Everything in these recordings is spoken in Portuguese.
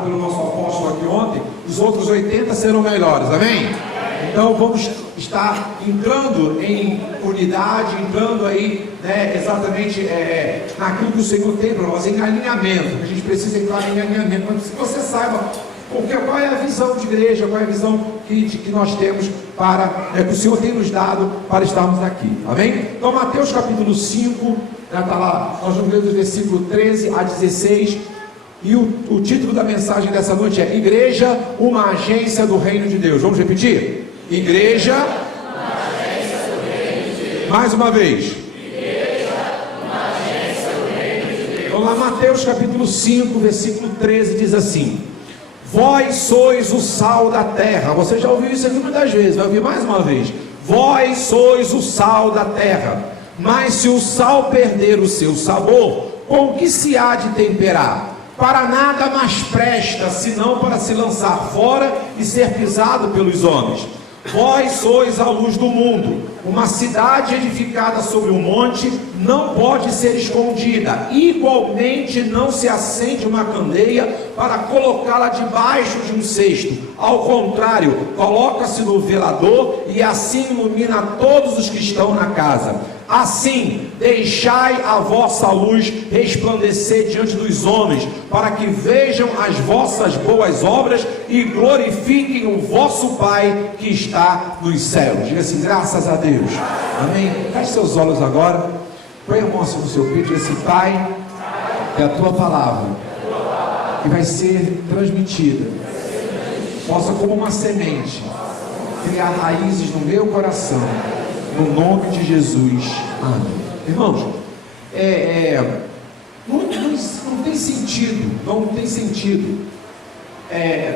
pelo nosso apóstolo aqui ontem, os outros 80 serão melhores, amém? Então vamos estar entrando em unidade, entrando aí, né, exatamente naquilo que o Senhor tem para nós, em alinhamento. A gente precisa entrar em alinhamento, mas se você saiba qual é a visão de igreja, qual é a visão que nós temos que o Senhor tem nos dado para estarmos aqui, amém? Então Mateus capítulo 5, está lá, nós vamos ler do versículo 13 a 16, e o título da mensagem dessa noite é Igreja, uma agência do Reino de Deus. Vamos repetir? Igreja, uma agência do Reino de Deus. Mais uma vez. Igreja, uma agência do Reino de Deus. Vamos lá, Mateus capítulo 5, versículo 13 diz assim: Vós sois o sal da terra. Você já ouviu isso aqui muitas vezes, vai ouvir mais uma vez. Vós sois o sal da terra. Mas se o sal perder o seu sabor, com que se há de temperar? Para nada mais presta, senão para se lançar fora e ser pisado pelos homens. Vós sois a luz do mundo. Uma cidade edificada sobre um monte não pode ser escondida. Igualmente não se acende uma candeia para colocá-la debaixo de um cesto. Ao contrário, coloca-se no velador e assim ilumina todos os que estão na casa. Assim, deixai a vossa luz resplandecer diante dos homens, para que vejam as vossas boas obras e glorifiquem o vosso Pai que está nos céus. Diga assim, graças a Deus. Amém? Feche seus olhos agora. Põe a mão assim no seu peito e diga assim, Pai, é a tua palavra que vai ser transmitida, possa como uma semente criar raízes no meu coração, no nome de Jesus, amém. Irmãos, não tem sentido,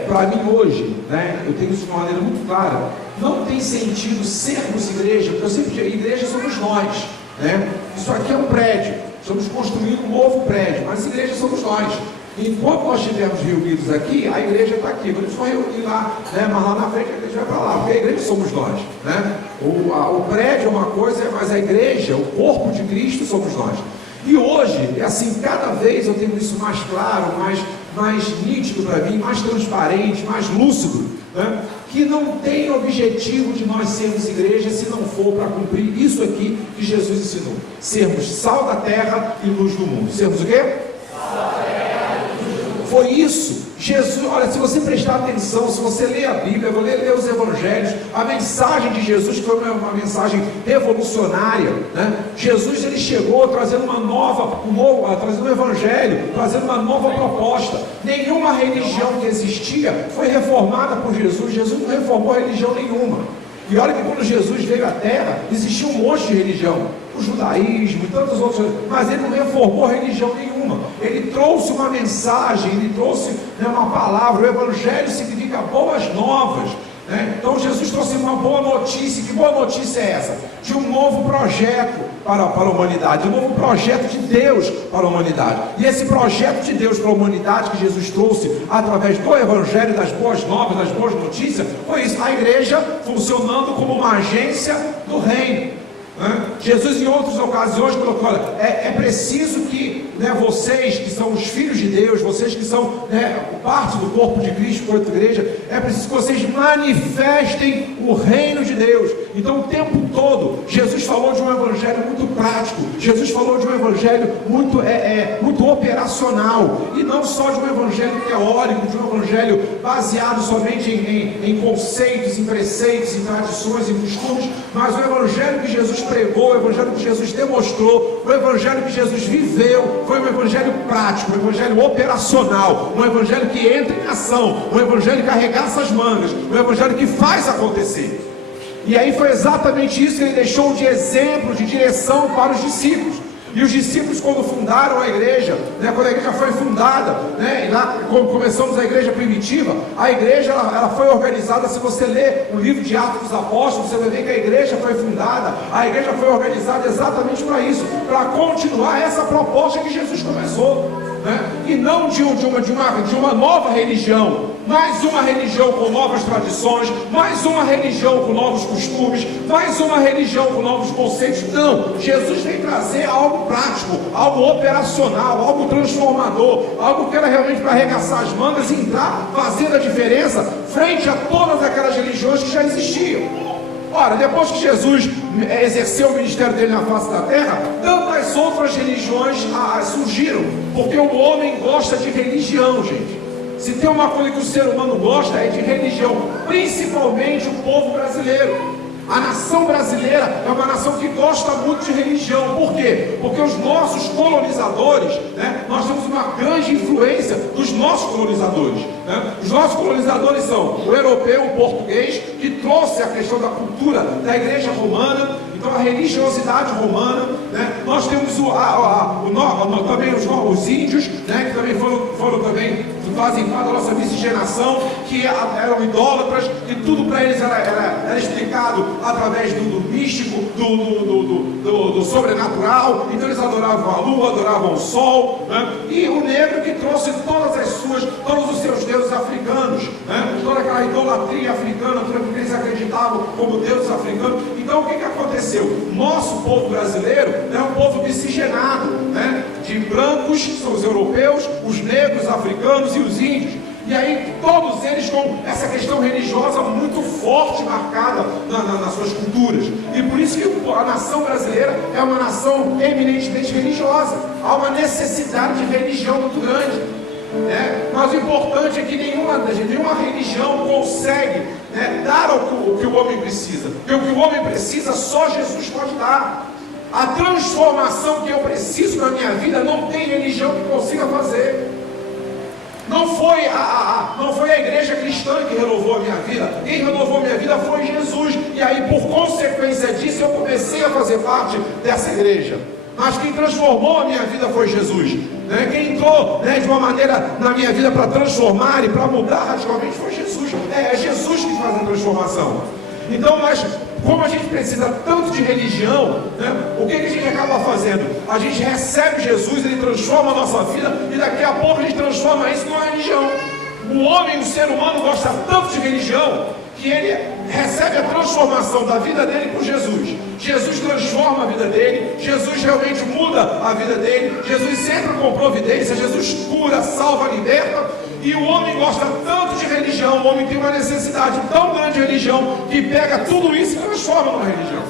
para mim hoje, né, eu tenho isso de uma maneira muito clara, não tem sentido sermos igreja, porque eu sempre digo, igreja somos nós, né? Isso aqui é um prédio, estamos construindo um novo prédio, mas igreja somos nós. Enquanto nós estivermos reunidos aqui, a igreja está aqui. Quando a gente for reunir lá, né, mas lá na frente a igreja vai para lá, porque a igreja somos nós, né? O prédio é uma coisa, mas a igreja, o corpo de Cristo somos nós. E hoje, assim, cada vez eu tenho isso mais claro, mais nítido para mim, mais transparente, mais lúcido, né? Que não tem objetivo de nós sermos igreja se não for para cumprir isso aqui que Jesus ensinou: sermos sal da terra e luz do mundo. Sermos o quê? Sal da terra. Foi isso, Jesus, olha, se você prestar atenção, se você ler a Bíblia, ler os Evangelhos, a mensagem de Jesus, que foi uma mensagem revolucionária, né? Jesus, ele chegou trazendo trazendo um Evangelho, trazendo uma nova proposta. Nenhuma religião que existia foi reformada por Jesus. Jesus não reformou religião nenhuma. E olha que quando Jesus veio à Terra, existia um monte de religião, o judaísmo e tantas outras, mas ele não reformou religião nenhuma. Ele trouxe uma mensagem, ele trouxe, né, uma palavra. O Evangelho significa boas novas, né? Então Jesus trouxe uma boa notícia. Que boa notícia é essa? De um novo projeto para a humanidade, um novo projeto de Deus para a humanidade. E esse projeto de Deus para a humanidade que Jesus trouxe através do Evangelho, das boas novas, das boas notícias, foi isso: a igreja funcionando como uma agência do reino. Jesus em outras ocasiões colocou: olha, é preciso que, né, vocês que são os filhos de Deus, vocês que são, né, parte do corpo de Cristo, corpo da igreja, é preciso que vocês manifestem o reino de Deus. Então o tempo todo Jesus falou de um evangelho muito prático, Jesus falou de um evangelho muito operacional, e não só de um evangelho teórico, de um evangelho baseado somente em conceitos, em preceitos, em tradições, em costumes, mas o evangelho que Jesus pregou, o evangelho que Jesus demonstrou, o evangelho que Jesus viveu, foi um evangelho prático, um evangelho operacional, um evangelho que entra em ação, um evangelho que arregaça as mangas, um evangelho que faz acontecer. E aí foi exatamente isso que ele deixou de exemplo, de direção para os discípulos. E os discípulos, quando fundaram a igreja, né, quando a igreja foi fundada, né, e lá quando começamos a igreja primitiva, a igreja ela foi organizada. Se você ler o livro de Atos dos Apóstolos, você vai ver que a igreja foi fundada, a igreja foi organizada exatamente para isso, para continuar essa proposta que Jesus começou. né? E não de uma nova religião, mais uma religião com novas tradições, mais uma religião com novos costumes, mais uma religião com novos conceitos. Não, Jesus vem trazer algo prático, algo operacional, algo transformador, algo que era realmente para arregaçar as mangas e entrar, fazendo a diferença frente a todas aquelas religiões que já existiam. Ora, depois que Jesus exerceu o ministério dele na face da terra, tantas outras religiões surgiram, porque o homem gosta de religião, gente. Se tem uma coisa que o ser humano gosta é de religião, principalmente o povo brasileiro. A nação brasileira é uma nação que gosta muito de religião. Por quê? Porque os nossos colonizadores, né, nós temos uma grande influência dos nossos colonizadores, né? Os nossos colonizadores são o europeu, o português, que trouxe a questão da cultura da igreja romana, então a religiosidade romana, né? Nós temos também os índios, né, que também foram também fazem parte da nossa miscigenação, que eram idólatras, e tudo para eles era explicado através do místico, do sobrenatural. Então eles adoravam a lua, adoravam o sol, né? E o negro que trouxe todos os seus deuses africanos, né? Toda aquela idolatria africana, tudo que eles acreditavam como deuses africanos. Então o que aconteceu? Nosso povo brasileiro é um povo miscigenado, né? De brancos, são os europeus, os negros, africanos e os índios. E aí todos eles com essa questão religiosa muito forte marcada nas suas culturas. E por isso que a nação brasileira é uma nação eminentemente religiosa. Há uma necessidade de religião muito grande, né? Mas o importante é que nenhuma religião consegue, né, dar o que o homem precisa. Porque o que o homem precisa só Jesus pode dar. A transformação que eu preciso na minha vida não tem religião que consiga fazer. Não foi a igreja cristã que renovou a minha vida. Quem renovou a minha vida foi Jesus. E aí, por consequência disso, eu comecei a fazer parte dessa igreja. Mas quem transformou a minha vida foi Jesus, né? Quem entrou, né, de uma maneira na minha vida para transformar e para mudar radicalmente foi Jesus. É Jesus que faz a transformação. Então, mas como a gente precisa tanto de religião, né, o que a gente acaba fazendo? A gente recebe Jesus, ele transforma a nossa vida, e daqui a pouco a gente transforma isso numa religião. O homem, o ser humano, gosta tanto de religião que ele recebe a transformação da vida dele por Jesus. Jesus transforma a vida dele, Jesus realmente muda a vida dele, Jesus sempre com providência, Jesus cura, salva, liberta. E o homem gosta tanto de religião, o homem tem uma necessidade tão grande de religião, que pega tudo isso e transforma numa religião.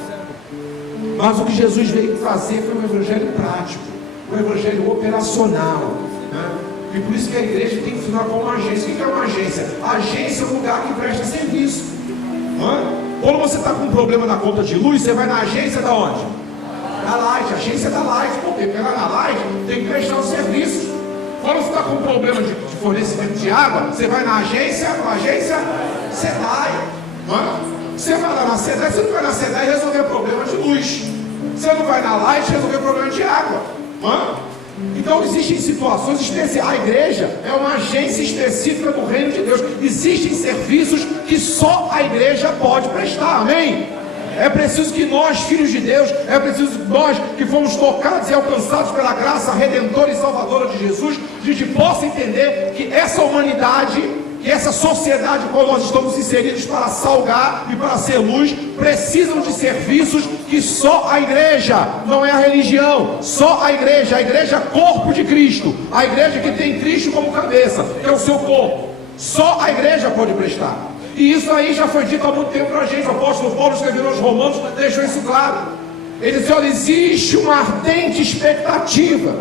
Mas o que Jesus veio fazer foi um evangelho prático, um evangelho operacional, né? E por isso que a igreja tem que funcionar como uma agência. O que é uma agência? A agência é um lugar que presta serviço, não é? Quando você está com um problema na conta de luz, você vai na agência da onde? Da Light, a agência da Light. Por quê? Porque lá na Light tem que prestar os serviços. Quando você está com um problema de fornecimento de água, você vai na agência SEDAI, não é? Você vai lá na SEDAI, você não vai na SEDAI resolver problema de luz, você não vai na Light resolver problema de água, não é? Então existem situações especiais. A igreja é uma agência específica do reino de Deus. Existem serviços que só a igreja pode prestar, amém? É preciso que nós, filhos de Deus, é preciso que nós que fomos tocados e alcançados pela graça redentora e salvadora de Jesus, a gente possa entender que essa humanidade, que essa sociedade com qual nós estamos inseridos para salgar e para ser luz, precisam de serviços que só a igreja, não é a religião, só a igreja corpo de Cristo, a igreja que tem Cristo como cabeça, que é o seu corpo, só a igreja pode prestar. E isso aí já foi dito há muito tempo para a gente. O apóstolo Paulo escreveu aos Romanos, deixou isso claro. Ele disse: olha, existe uma ardente expectativa,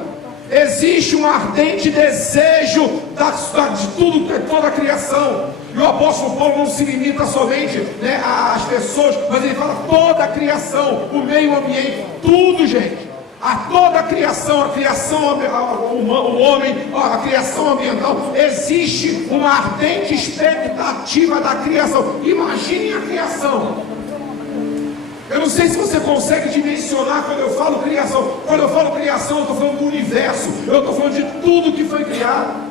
existe um ardente desejo de tudo, de toda a criação. E o apóstolo Paulo não se limita somente, né, às pessoas, mas ele fala toda a criação, o meio ambiente, tudo, gente. A toda a criação, o homem, a criação ambiental, existe uma ardente expectativa da criação. Imaginem a criação. Eu não sei se você consegue dimensionar quando eu falo criação. Quando eu falo criação, eu estou falando do universo, eu estou falando de tudo que foi criado.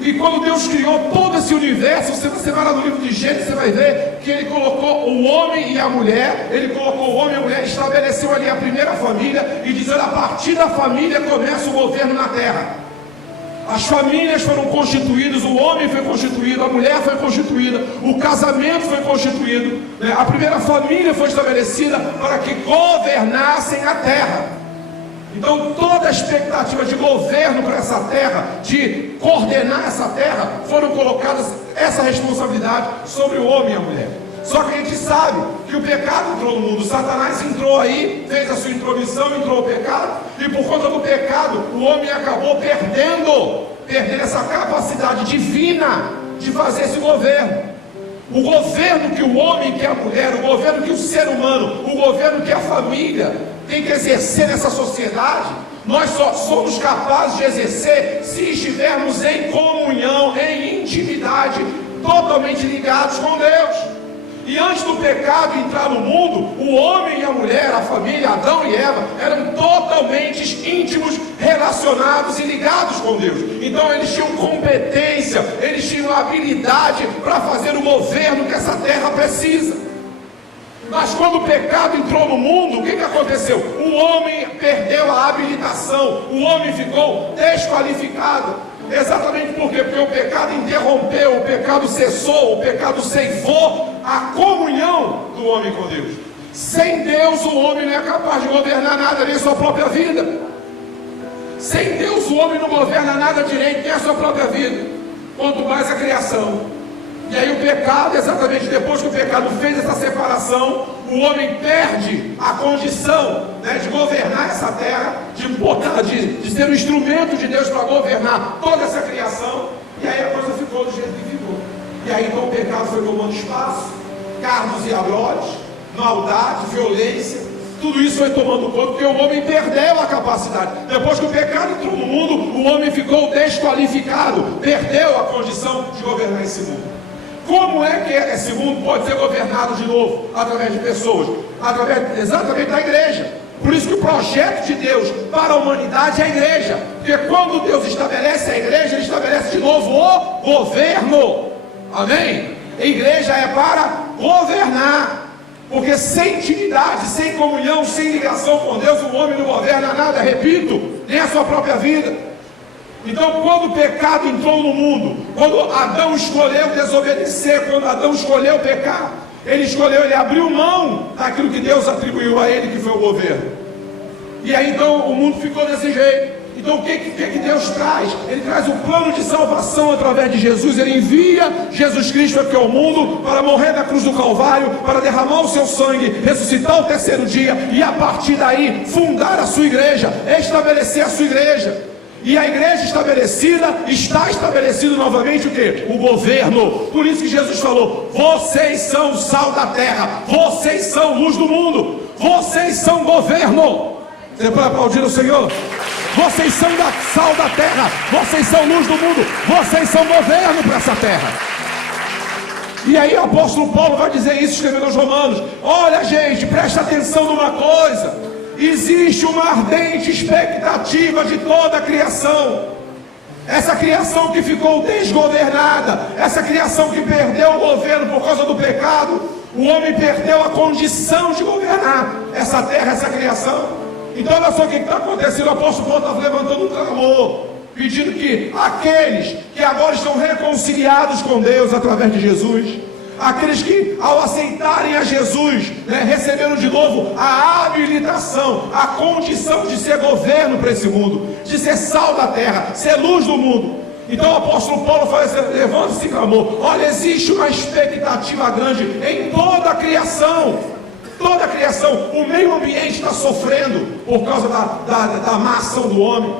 E quando Deus criou todo esse universo, você vai lá no livro de Gênesis, você vai ver que Ele colocou o homem e a mulher, Ele colocou o homem e a mulher, estabeleceu ali a primeira família, e diz: olha, a partir da família começa o governo na terra. As famílias foram constituídas, o homem foi constituído, a mulher foi constituída, o casamento foi constituído, né? A primeira família foi estabelecida para que governassem a terra. Então toda a expectativa de governo para essa terra, de coordenar essa terra, foram colocadas essa responsabilidade sobre o homem e a mulher. Só que a gente sabe que o pecado entrou no mundo, Satanás entrou aí, fez a sua intromissão, entrou o pecado, e por conta do pecado, o homem acabou perdendo essa capacidade divina de fazer esse governo. O governo que o homem, que a mulher, o governo que o ser humano, o governo que a família tem que exercer nessa sociedade, nós só somos capazes de exercer se estivermos em comunhão, em intimidade, totalmente ligados com Deus. E antes do pecado entrar no mundo, o homem e a mulher, a família, Adão e Eva, eram totalmente íntimos, relacionados e ligados com Deus. Então eles tinham competência, eles tinham habilidade para fazer o governo que essa terra precisa. Mas quando o pecado entrou no mundo, o que aconteceu? O homem perdeu a habilitação, o homem ficou desqualificado. Exatamente por quê? Porque o pecado interrompeu, o pecado cessou, o pecado ceifou a comunhão do homem com Deus. Sem Deus o homem não é capaz de governar nada, nem a sua própria vida. Sem Deus o homem não governa nada direito, nem a sua própria vida, quanto mais a criação. E aí o pecado, exatamente depois que o pecado fez essa separação, o homem perde a condição, né, de governar essa terra, de ser um instrumento de Deus para governar toda essa criação. E aí a coisa ficou do jeito que ficou. E aí então o pecado foi tomando espaço, carros e abrolhos, maldade, violência, tudo isso foi tomando conta, porque o homem perdeu a capacidade. Depois que o pecado entrou no mundo, o homem ficou desqualificado, perdeu a condição de governar esse mundo. Como é que esse mundo pode ser governado de novo? Através de pessoas, através exatamente da igreja. Por isso que o projeto de Deus para a humanidade é a igreja. Porque quando Deus estabelece a igreja, Ele estabelece de novo o governo. Amém? A igreja é para governar. Porque sem intimidade, sem comunhão, sem ligação com Deus, o homem não governa nada, repito, nem a sua própria vida. Então, quando o pecado entrou no mundo, quando Adão escolheu desobedecer, quando Adão escolheu pecar, ele abriu mão daquilo que Deus atribuiu a ele, que foi o governo. E aí então o mundo ficou desse jeito. Então o que Deus traz? Ele traz um plano de salvação através de Jesus. Ele envia Jesus Cristo aqui ao mundo para morrer na cruz do Calvário, para derramar o seu sangue, ressuscitar o terceiro dia e a partir daí fundar a sua igreja, estabelecer a sua igreja. E a igreja estabelecida, está estabelecido novamente o quê? O governo. Por isso que Jesus falou: vocês são o sal da terra, vocês são luz do mundo, vocês são governo. Você pode aplaudir o Senhor? Vocês são sal da terra, vocês são luz do mundo, vocês são governo para essa terra. E aí o apóstolo Paulo vai dizer isso escrevendo aos Romanos: olha, gente, presta atenção numa coisa. Existe uma ardente expectativa de toda a criação. Essa criação que ficou desgovernada, essa criação que perdeu o governo por causa do pecado, o homem perdeu a condição de governar essa terra, essa criação. Então olha só o que está acontecendo. O apóstolo Paulo está levantando um clamor, pedindo que aqueles que agora estão reconciliados com Deus através de Jesus, aqueles que ao aceitarem a Jesus, receberam de novo a habilitação, a condição de ser governo para esse mundo, de ser sal da terra, ser luz do mundo. Então o apóstolo Paulo levanta esse clamor: olha, existe uma expectativa grande em toda a criação. Toda a criação, o meio ambiente está sofrendo por causa da má ação do homem.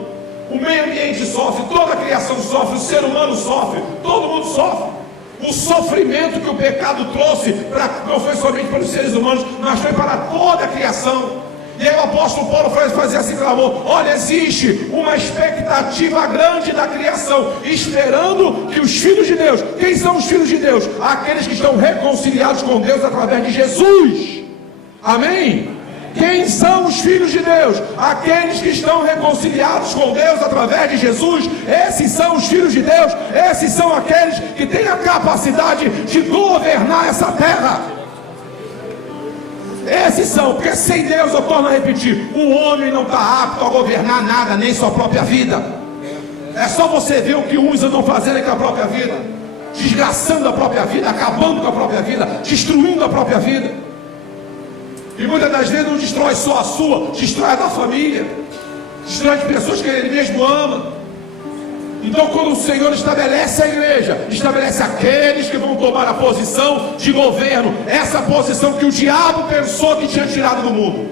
O meio ambiente sofre, toda a criação sofre, o ser humano sofre, todo mundo sofre. O sofrimento que o pecado trouxe não foi somente para os seres humanos, mas foi para toda a criação. E aí o apóstolo Paulo fazia esse clamor: olha, existe uma expectativa grande da criação, esperando que os filhos de Deus, quem são os filhos de Deus? Aqueles que estão reconciliados com Deus através de Jesus. Amém? Quem são os filhos de Deus? Aqueles que estão reconciliados com Deus através de Jesus. Esses são os filhos de Deus. Esses são aqueles que têm a capacidade de governar essa terra. Esses são, porque sem Deus, eu torno a repetir, o homem não está apto a governar nada, nem sua própria vida. É só você ver o que uns andam fazendo com a própria vida, desgraçando a própria vida, acabando com a própria vida, destruindo a própria vida. E muitas das vezes não destrói só a sua, destrói a da família, destrói as pessoas que ele mesmo ama. Então, quando o Senhor estabelece a igreja, estabelece aqueles que vão tomar a posição de governo, essa posição que o diabo pensou que tinha tirado do mundo.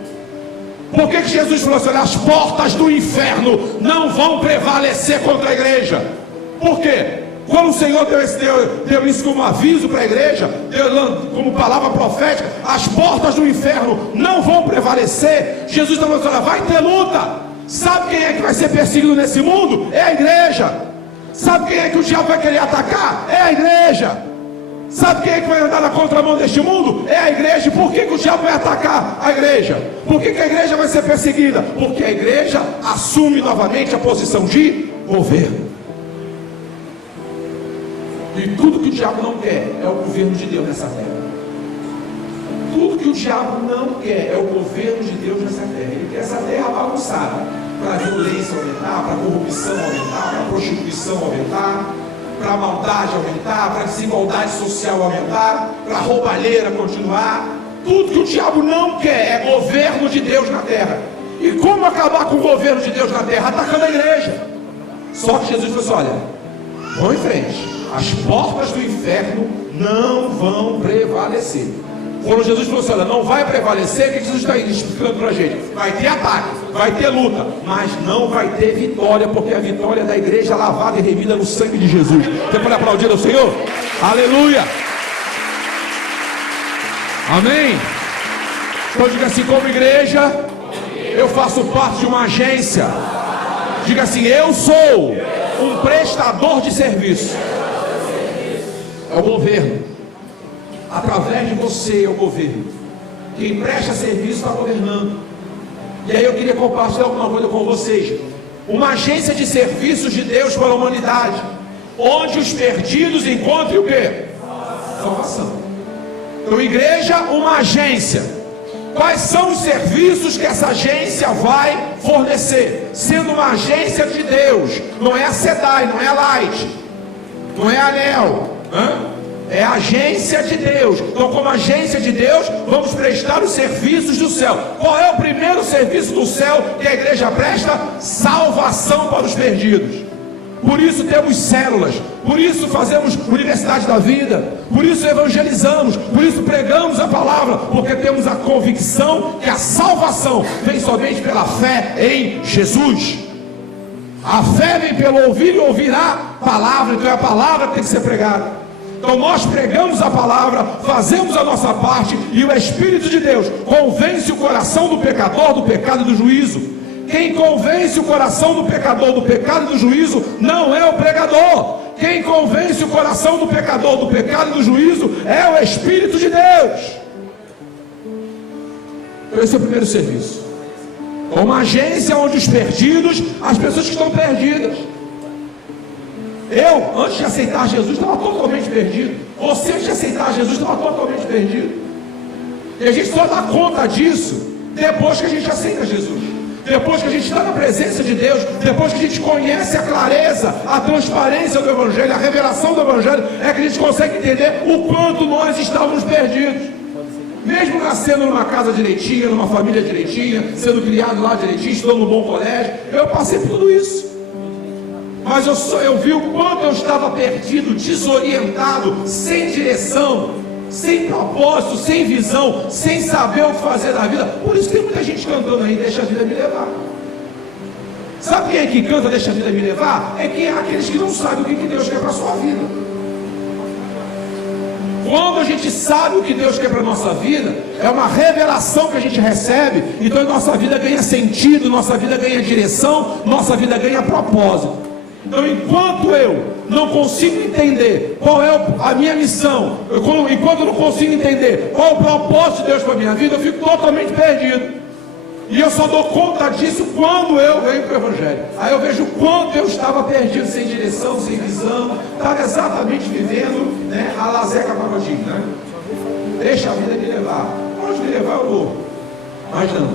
Por que Jesus falou assim: as portas do inferno não vão prevalecer contra a igreja? Por quê? Quando o Senhor deu isso como aviso para a igreja, deu como palavra profética, as portas do inferno não vão prevalecer. Jesus está falando: olha, vai ter luta. Sabe quem é que vai ser perseguido nesse mundo? É a igreja. Sabe quem é que o diabo vai querer atacar? É a igreja. Sabe quem é que vai andar na contramão deste mundo? É a igreja. Por que o diabo vai atacar a igreja? Por que a igreja vai ser perseguida? Porque a igreja assume novamente a posição de governo. E tudo que o diabo não quer é o governo de Deus nessa terra. Tudo que o diabo não quer é o governo de Deus nessa terra. Ele quer essa terra bagunçada, para a violência aumentar, para a corrupção aumentar, para a prostituição aumentar, para a maldade aumentar, para a desigualdade social aumentar, para a roubalheira continuar. Tudo que o diabo não quer é governo de Deus na terra. E como acabar com o governo de Deus na terra? Atacando a igreja. Só que Jesus falou assim: olha, vão em frente, as portas do inferno não vão prevalecer. Quando Jesus falou assim: olha, não vai prevalecer, o que Jesus está explicando para a gente? Vai ter ataque, vai ter luta, mas não vai ter vitória, porque a vitória é da igreja lavada e remida no sangue de Jesus. Você pode aplaudir ao Senhor? Aleluia! Amém? Então diga assim: como igreja, eu faço parte de uma agência. Diga assim: eu sou um prestador de serviço. É o governo. Através de você é o governo. Quem presta serviço está governando. E aí eu queria compartilhar alguma coisa com vocês. Uma agência de serviços de Deus para a humanidade, onde os perdidos encontrem o quê? Salvação. Então, igreja, uma agência. Quais são os serviços que essa agência vai fornecer? Sendo uma agência de Deus. Não é a SEDAI, não é a Light, não é a ANEL, é a agência de Deus. Então, como agência de Deus, vamos prestar os serviços do céu. Qual é o primeiro serviço do céu que a igreja presta? Salvação para os perdidos. Por isso temos células, por isso fazemos Universidade da Vida, por isso evangelizamos, por isso pregamos a palavra, porque temos a convicção que a salvação vem somente pela fé em Jesus. A fé vem pelo ouvir e ouvir a palavra. Então é a palavra que tem que ser pregada. Então nós pregamos a palavra, fazemos a nossa parte, e o Espírito de Deus convence o coração do pecador do pecado e do juízo. Quem convence o coração do pecador do pecado e do juízo não é o pregador. Quem convence o coração do pecador do pecado e do juízo é o Espírito de Deus. Então esse é o primeiro serviço. Uma agência onde os perdidos, as pessoas que estão perdidas. Eu, antes de aceitar Jesus, estava totalmente perdido. Você, antes de aceitar Jesus, estava totalmente perdido. E a gente só dá conta disso depois que a gente aceita Jesus. Depois que a gente está na presença de Deus, depois que a gente conhece a clareza, a transparência do Evangelho, a revelação do Evangelho, é que a gente consegue entender o quanto nós estávamos perdidos. Mesmo nascendo numa casa direitinha, numa família direitinha, sendo criado lá direitinho, estudando num bom colégio, eu passei por tudo isso. Mas eu vi o quanto eu estava perdido, desorientado, sem direção, sem propósito, sem visão, sem saber o que fazer da vida. Por isso tem muita gente cantando aí: deixa a vida me levar. Sabe quem é que canta deixa a vida me levar? É aqueles que não sabem o que Deus quer para a sua vida. Quando a gente sabe o que Deus quer para a nossa vida, é uma revelação que a gente recebe. Então a nossa vida ganha sentido, nossa vida ganha direção, nossa vida ganha propósito. Então, enquanto eu não consigo entender qual é a minha missão, enquanto eu não consigo entender qual é o propósito de Deus para a minha vida, eu fico totalmente perdido. E eu só dou conta disso quando eu venho para o Evangelho. Aí eu vejo o quanto eu estava perdido, sem direção, sem visão, estava exatamente vivendo, a Lazeca Pagodinho, Deixa a vida me levar. Pode me levar, eu vou. Mas não.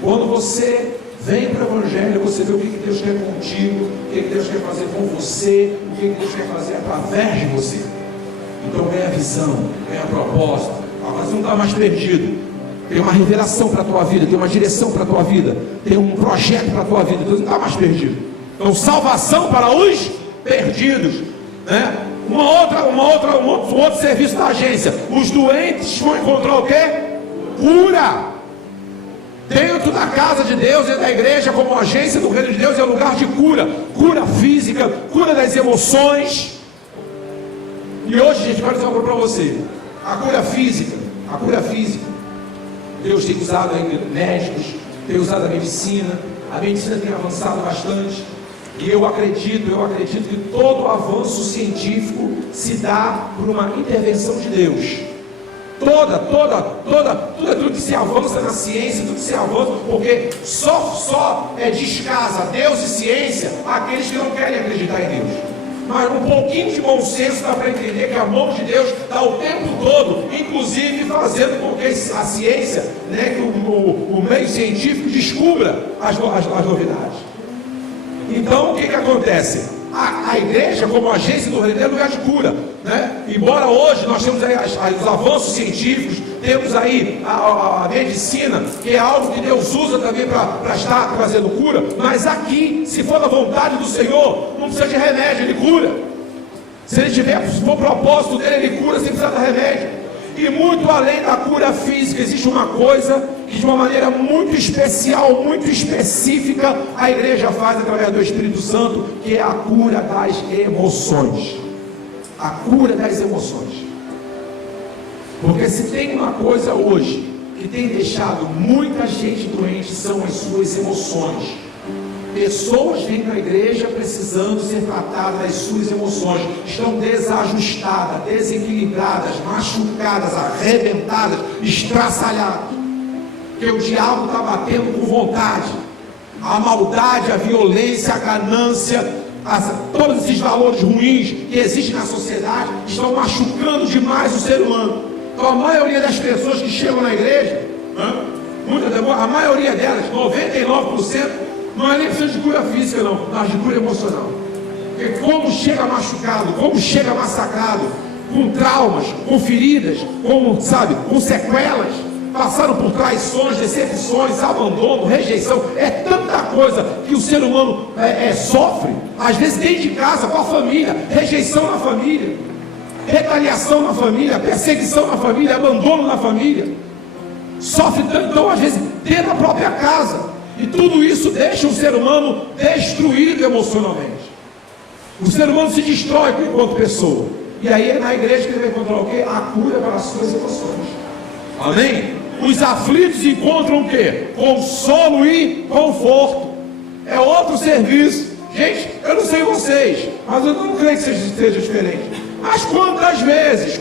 Quando você Vem para o Evangelho, você vê o que Deus quer contigo, o que Deus quer fazer com você, o que Deus quer fazer através de você. Então ganha visão, ganha propósito. Agora você não está mais perdido. Tem uma revelação para a tua vida, tem uma direção para a tua vida, tem um projeto para a tua vida, então você não está mais perdido. Então salvação para os perdidos, né? Um outro serviço da agência. Os doentes vão encontrar o quê? Cura. Dentro da casa de Deus e da igreja, como agência do reino de Deus, é um lugar de cura. Cura física, cura das emoções. E hoje, gente, quero dizer uma coisa para você. A cura física. Deus tem usado aí médicos, tem usado a medicina tem avançado bastante. E eu acredito que todo avanço científico se dá por uma intervenção de Deus. Tudo que se avança na ciência, tudo que se avança, porque só descasa Deus e ciência aqueles que não querem acreditar em Deus. Mas um pouquinho de bom senso dá para entender que a mão de Deus está o tempo todo, inclusive fazendo com que a ciência, né, que o meio científico descubra as novidades. Então o que acontece? A igreja, como agência do reino, é lugar de cura, né? Embora hoje nós temos aí os avanços científicos, temos aí a medicina, que é algo que Deus usa também para estar trazendo cura, mas aqui, se for da vontade do Senhor, não precisa de remédio, Ele cura. Se for propósito dele, Ele cura sem precisar de remédio. E muito além da cura física, existe uma coisa que de uma maneira muito especial, muito específica, a igreja faz através do Espírito Santo, que é a cura das emoções. A cura das emoções. Porque se tem uma coisa hoje que tem deixado muita gente doente, são as suas emoções. Pessoas vêm para a igreja precisando ser tratadas das suas emoções, estão desajustadas, desequilibradas, machucadas, arrebentadas, estraçalhadas, porque o diabo está batendo com vontade. A maldade, a violência, a ganância, todos esses valores ruins que existem na sociedade estão machucando demais o ser humano. Então a maioria das pessoas que chegam na igreja, a maioria delas, 99%, não é nem precisa de cura física não, mas de cura emocional. Porque como chega machucado, como chega massacrado, com traumas, com feridas, com sequelas, passaram por traições, decepções, abandono, rejeição, é tanta coisa que o ser humano sofre, às vezes dentro de casa, com a família, rejeição na família, retaliação na família, perseguição na família, abandono na família, sofre tanto, então às vezes dentro da própria casa. E tudo isso deixa o ser humano destruído emocionalmente. O ser humano se destrói enquanto pessoa. E aí é na igreja que ele vai encontrar o quê? A cura para as suas emoções. Amém? Os aflitos encontram o quê? Consolo e conforto. É outro serviço. Gente, eu não sei vocês, mas eu não creio que seja diferente. Mas quantas vezes,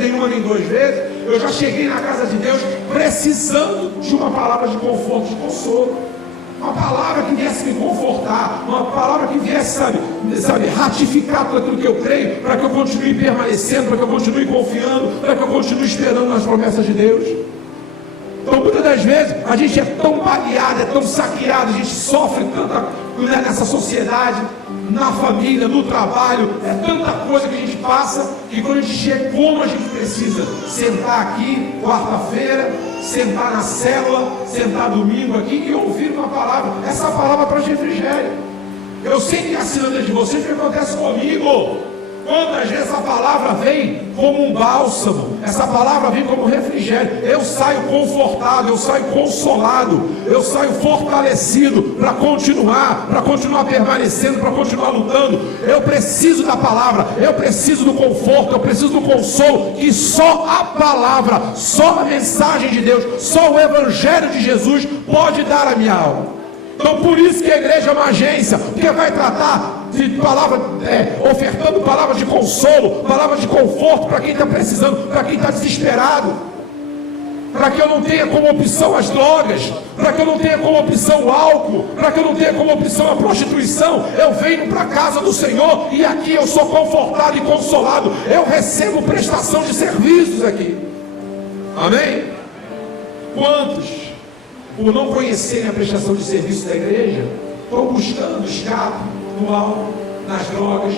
nenhuma nem duas vezes, eu já cheguei na casa de Deus precisando de uma palavra de conforto, de consolo. Uma palavra que viesse me confortar, uma palavra que viesse, sabe, ratificar tudo aquilo que eu creio, para que eu continue permanecendo, para que eu continue confiando, para que eu continue esperando nas promessas de Deus. Então muitas das vezes a gente é tão baleado, é tão saqueado, a gente sofre tanta nessa sociedade, na família, no trabalho, é tanta coisa que a gente passa, que quando a gente chega, como a gente precisa sentar aqui, quarta-feira, sentar na célula, sentar domingo aqui e ouvir uma palavra, essa palavra traz refrigério. Eu sei que assim dentro de vocês, o que acontece comigo? Quantas vezes essa palavra vem como um bálsamo, essa palavra vem como refrigério, eu saio confortado, eu saio consolado, eu saio fortalecido para continuar permanecendo, para continuar lutando. Eu preciso da palavra, eu preciso do conforto, eu preciso do consolo, que só a palavra, só a mensagem de Deus, só o Evangelho de Jesus pode dar à minha alma. Então por isso que a igreja é uma agência, porque vai tratar de palavra, ofertando palavras de consolo, palavras de conforto para quem está precisando, para quem está desesperado, para que eu não tenha como opção as drogas, para que eu não tenha como opção o álcool, para que eu não tenha como opção a prostituição. Eu venho para a casa do Senhor e aqui eu sou confortado e consolado, eu recebo prestação por não conhecerem a prestação de serviço da igreja, estão buscando escape no álcool, nas drogas,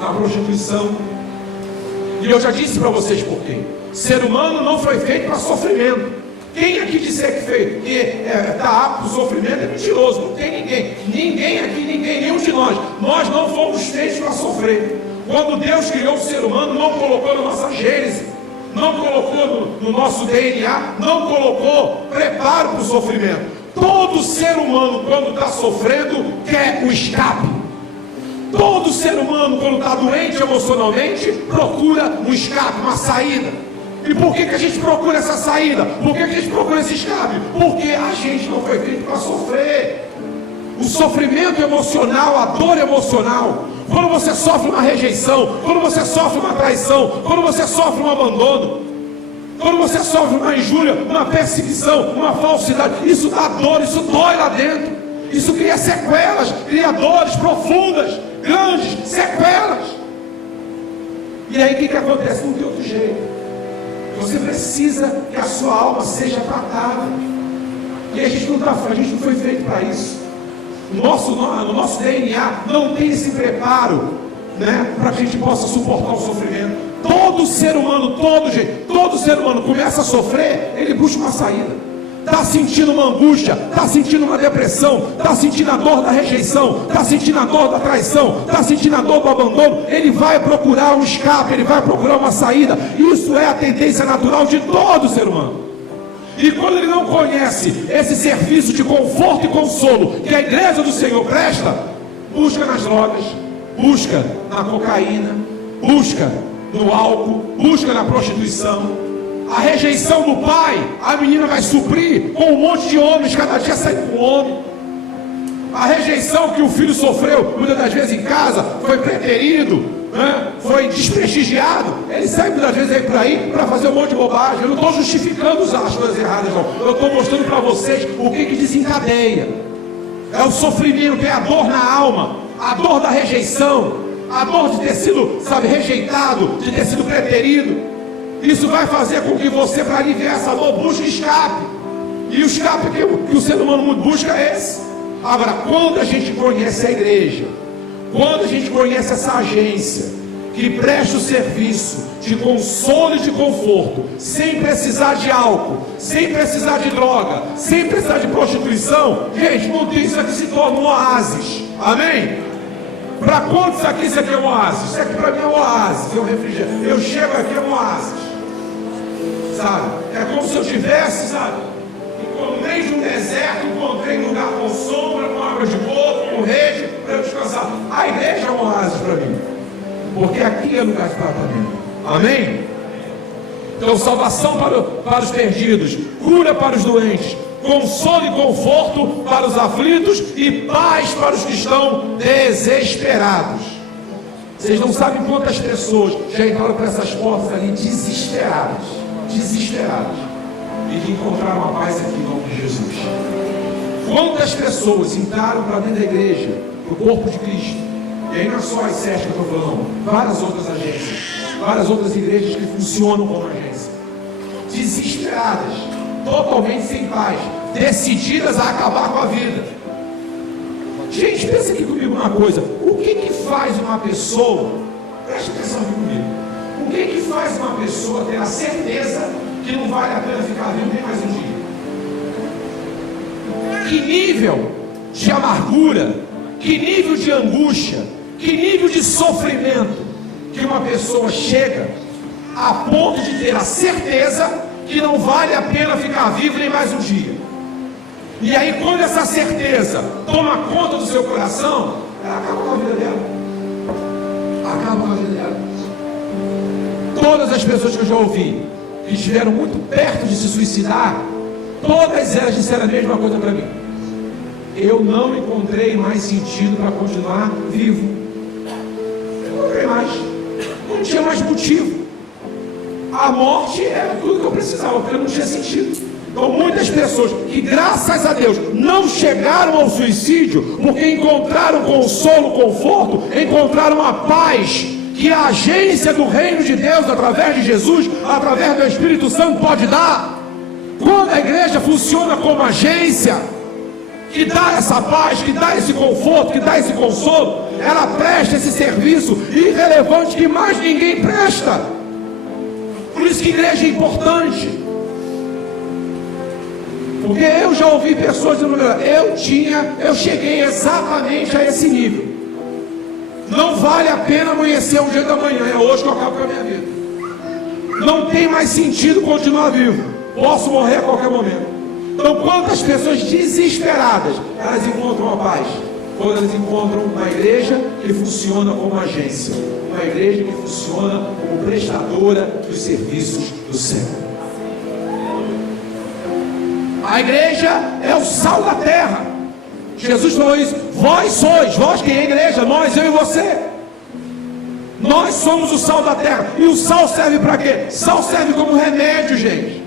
na prostituição. E eu já disse para vocês por quê. Ser humano não foi feito para sofrimento. Quem aqui disser que está apto para o sofrimento é mentiroso. Não tem ninguém. Ninguém aqui, nenhum de nós. Nós não fomos feitos para sofrer. Quando Deus criou o ser humano, não colocou na nossa gênese, não colocou no nosso DNA, não colocou preparo para o sofrimento. Todo ser humano, quando está sofrendo, quer o escape. Todo ser humano, quando está doente emocionalmente, procura um escape, uma saída. E por que a gente procura essa saída? Por que a gente procura esse escape? Porque a gente não foi feito para sofrer. O sofrimento emocional, a dor emocional, quando você sofre uma rejeição, quando você sofre uma traição, quando você sofre um abandono, quando você sofre uma injúria, uma perseguição, uma falsidade, isso dá dor, isso dói lá dentro. Isso cria sequelas, cria dores profundas, grandes sequelas. E aí o que acontece? Não tem outro jeito. Você precisa que a sua alma seja tratada. E a gente não foi feito para isso. No nosso DNA não tem esse preparo, né, para que a gente possa suportar o sofrimento. Todo ser humano, todo ser humano começa a sofrer, ele busca uma saída. Está sentindo uma angústia, está sentindo uma depressão, está sentindo a dor da rejeição, está sentindo a dor da traição, está sentindo a dor do abandono, ele vai procurar um escape, ele vai procurar uma saída. Isso é a tendência natural de todo ser humano. E quando ele não conhece esse serviço de conforto e consolo que a igreja do Senhor presta, busca nas drogas, busca na cocaína, busca no álcool, busca na prostituição. A rejeição do pai, a menina vai suprir com um monte de homens, cada dia sai com um homem. A rejeição que o filho sofreu, muitas das vezes em casa, foi preterido, né? Foi desprestigiado. Ele sai muitas vezes aí por aí para fazer um monte de bobagem. Eu não estou justificando as coisas erradas, não. Eu estou mostrando para vocês o que desencadeia. É o sofrimento, é a dor na alma, a dor da rejeição, a dor de ter sido, rejeitado, de ter sido preterido. Isso vai fazer com que você, para aliviar essa dor, busque escape. E o escape que o ser humano busca é esse. Agora, quando a gente conhece a igreja, quando a gente conhece essa agência que presta o serviço de consolo e de conforto, sem precisar de álcool, sem precisar de droga, sem precisar de prostituição, gente, quando isso aqui se torna um oásis. Amém? Para quantos aqui isso aqui é um oásis? Isso aqui para mim é um oásis, é um refrigério. Eu chego aqui é um oásis. Sabe? É como se eu tivesse, no meio de um deserto, encontrei um lugar com sombra, com água de coco, com rede, para eu descansar. A igreja é um oásis para mim, porque aqui é lugar de tratamento. Amém? Então, salvação para os perdidos, cura para os doentes, consolo e conforto para os aflitos e paz para os que estão desesperados. Vocês não sabem quantas pessoas já entraram por essas portas ali desesperadas, e que encontraram a paz aqui em nome de Jesus. Quantas pessoas entraram para dentro da igreja, para o corpo de Cristo, e aí não é só as 7 que eu estou falando, várias outras agências, várias outras igrejas que funcionam como agência, desesperadas, totalmente sem paz, decididas a acabar com a vida. Gente, pensa aqui comigo uma coisa: o que faz uma pessoa, preste atenção aqui comigo, o que faz uma pessoa ter a certeza que não vale a pena ficar vivo nem mais um dia? Que nível de amargura, que nível de angústia, que nível de sofrimento que uma pessoa chega a ponto de ter a certeza que não vale a pena ficar vivo nem mais um dia. E aí, quando essa certeza toma conta do seu coração, ela acaba com a vida dela. Acaba com a vida dela. Todas as pessoas que eu já ouvi, que estiveram muito perto de se suicidar, todas elas disseram a mesma coisa para mim: eu não encontrei mais sentido para continuar vivo. Eu não encontrei mais. Não tinha mais motivo. A morte era tudo que eu precisava, porque não tinha sentido. Então, muitas pessoas que, graças a Deus, não chegaram ao suicídio, porque encontraram consolo, conforto, encontraram a paz que a agência do reino de Deus, através de Jesus, através do Espírito Santo, pode dar. Quando a igreja funciona como agência, que dá essa paz, que dá esse conforto, que dá esse consolo, ela presta esse serviço irrelevante que mais ninguém presta. Por isso que igreja é importante. Porque eu já ouvi pessoas dizendo, eu cheguei exatamente a esse nível. Não vale a pena amanhecer um dia da manhã, é hoje que eu acabo com a minha vida. Não tem mais sentido continuar vivo. Posso morrer a qualquer momento. Então, quantas pessoas desesperadas, elas encontram a paz? Quando elas encontram uma igreja que funciona como agência, uma igreja que funciona como prestadora dos serviços do céu. A igreja é o sal da terra. Jesus falou isso. Vós sois, vós quem é a igreja? Nós, eu e você. Nós somos o sal da terra. E o sal serve para quê? Sal serve como remédio, gente.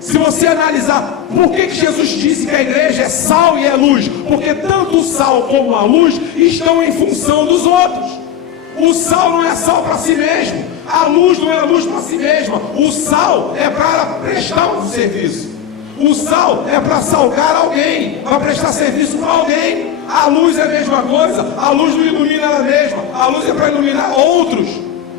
Se você analisar, por que Jesus disse que a igreja é sal e é luz? Porque tanto o sal como a luz estão em função dos outros. O sal não é sal para si mesmo. A luz não é luz para si mesma. O sal é para prestar um serviço. O sal é para salgar alguém, para prestar serviço para alguém. A luz é a mesma coisa. A luz não ilumina ela mesma. A luz é para iluminar outros.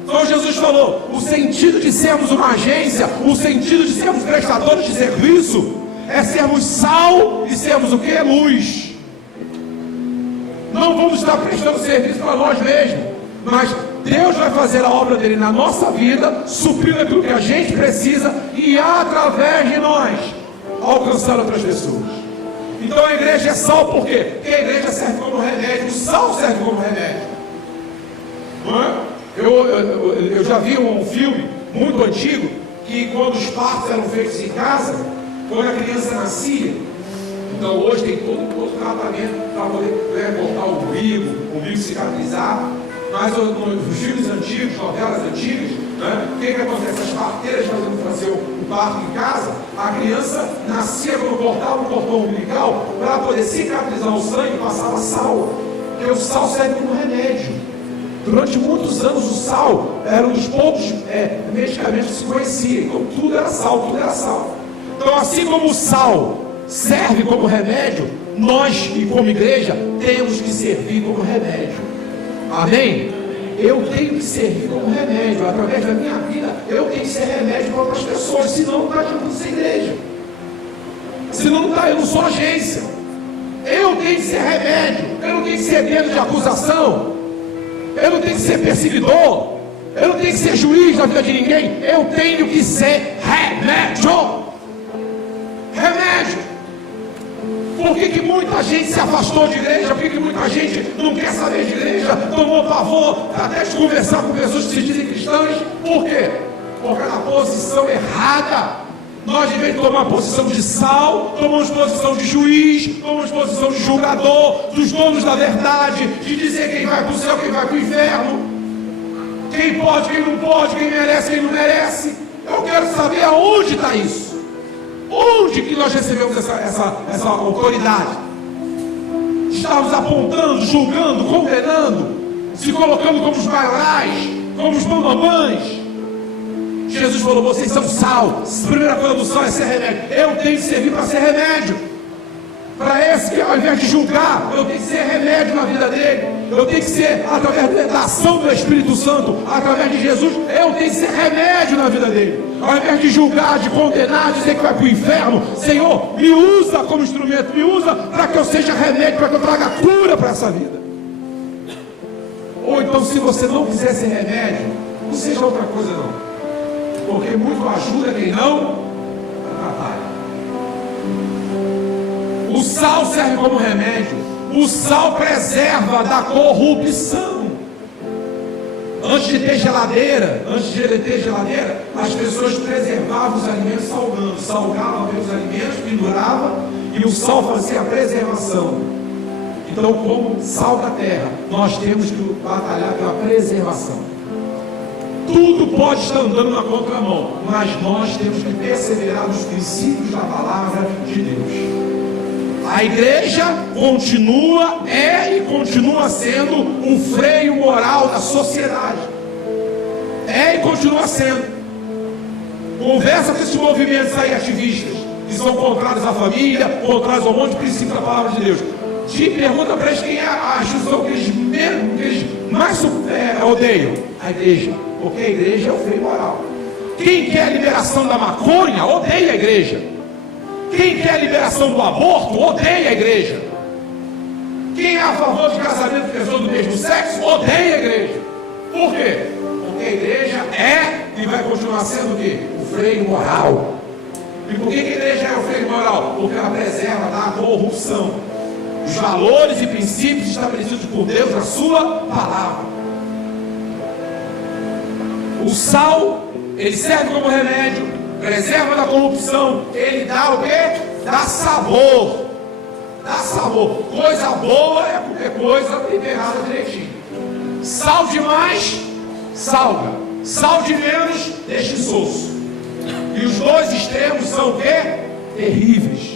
Então Jesus falou, o sentido de sermos uma agência, o sentido de sermos prestadores de serviço, é sermos sal e sermos o que? Luz. Não vamos estar prestando serviço para nós mesmos, mas Deus vai fazer a obra dele na nossa vida, suprindo aquilo que a gente precisa e através de nós alcançar outras pessoas. Então a igreja é sal por quê? Porque a igreja serve como remédio, o sal serve como remédio. Não é? Eu já vi um filme muito antigo, que quando os partos eram feitos em casa, quando a criança nascia, então hoje tem todo tratamento para poder cortar o umbigo cicatrizar, mas nos filmes antigos, novelas antigas, né, o que acontece? As parteiras fazendo fazer o parto em casa, a criança nascia quando cortava o cordão umbilical, para poder cicatrizar o sangue, passava sal, porque o sal serve como remédio. Durante muitos anos o sal era um dos poucos medicamentos que se conhecia. Então tudo era sal, tudo era sal. Então assim como o sal serve como remédio, nós e como igreja temos que servir como remédio. Amém? Eu tenho que servir como remédio. Através da minha vida eu tenho que ser remédio para outras pessoas. Senão não está adiantando ser igreja. Senão não está, eu não sou agência. Eu tenho que ser remédio. Eu não tenho que ser dedo de acusação. Eu não tenho que ser perseguidor. Eu não tenho que ser juiz da vida de ninguém. Eu tenho que ser remédio. Remédio. Por que muita gente se afastou de igreja? Por que muita gente não quer saber de igreja? Tomou pavor até de conversar com pessoas que se dizem cristãs. Por quê? Porque na posição errada. Nós devemos tomar posição de sal, tomamos posição de juiz, tomamos posição de julgador, dos donos da verdade, de dizer quem vai para o céu, quem vai para o inferno, quem pode, quem não pode, quem merece, quem não merece. Eu quero saber aonde está isso. Onde que nós recebemos essa autoridade? Estamos apontando, julgando, condenando, se colocando como os maiorais, como os mamães. Jesus falou, vocês são sal. A primeira coisa do sal é ser remédio. Eu tenho que servir para ser remédio. Para esse que ao invés de julgar, eu tenho que ser remédio na vida dele. Eu tenho que ser, através da ação do Espírito Santo, através de Jesus, eu tenho que ser remédio na vida dele. Ao invés de julgar, de condenar, de dizer que vai para o inferno, Senhor, me usa como instrumento, me usa para que eu seja remédio, para que eu traga cura para essa vida. Ou então, se você não quiser ser remédio, não seja outra coisa não. Porque muito ajuda quem não atrapalha. O sal serve como remédio. O sal preserva da corrupção. Antes de ter geladeira, as pessoas preservavam os alimentos salgavam os alimentos, penduravam, e o sal fazia a preservação. Então, como sal da terra, nós temos que batalhar pela preservação. Tudo pode estar andando na contramão, mas nós temos que perseverar nos princípios da palavra de Deus. A igreja é e continua sendo um freio moral da sociedade. É e continua sendo. Conversa com esses movimentos aí ativistas, que que são contrários à família, contrários ao monte de princípios da palavra de Deus. Pergunta para eles quem é a instituição que eles mais odeiam. A igreja, porque a igreja é o freio moral. Quem quer a liberação da maconha, odeia a igreja. Quem quer a liberação do aborto, odeia a igreja. Quem é a favor de casamento de pessoas do mesmo sexo, odeia a igreja. Por quê? Porque a igreja é e vai continuar sendo o quê? O freio moral. E por que a igreja é o freio moral? Porque ela preserva da corrupção os valores e princípios estabelecidos por Deus na sua palavra. O sal, ele serve como remédio, preserva da corrupção, ele dá o quê? Dá sabor. Dá sabor. Coisa boa é qualquer coisa temperada direitinho. Sal demais, salga. Sal de menos, deixa insosso. E os dois extremos são o quê? Terríveis.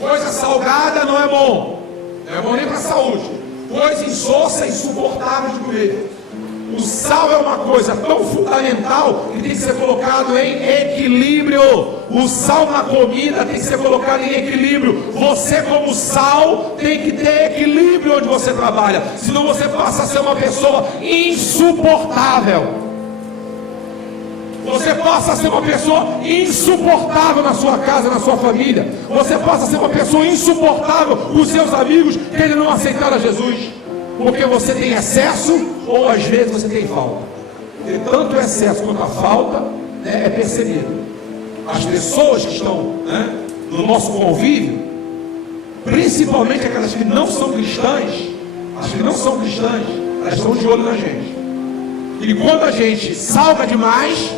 Coisa salgada não é bom. Não é bom nem para a saúde. Coisa insossa é insuportável de comer. O sal é uma coisa tão fundamental que tem que ser colocado em equilíbrio. O sal na comida tem que ser colocado em equilíbrio. Você, como sal, tem que ter equilíbrio onde você trabalha. Senão você passa a ser uma pessoa insuportável. Você passa a ser uma pessoa insuportável na sua casa, na sua família. Você passa a ser uma pessoa insuportável com os seus amigos que ainda não aceitaram Jesus. Porque você tem excesso ou às vezes você tem falta. E tanto o excesso quanto a falta é percebido. As pessoas que estão no nosso convívio, principalmente aquelas que não são cristãs, elas estão de olho na gente. E quando a gente salga demais,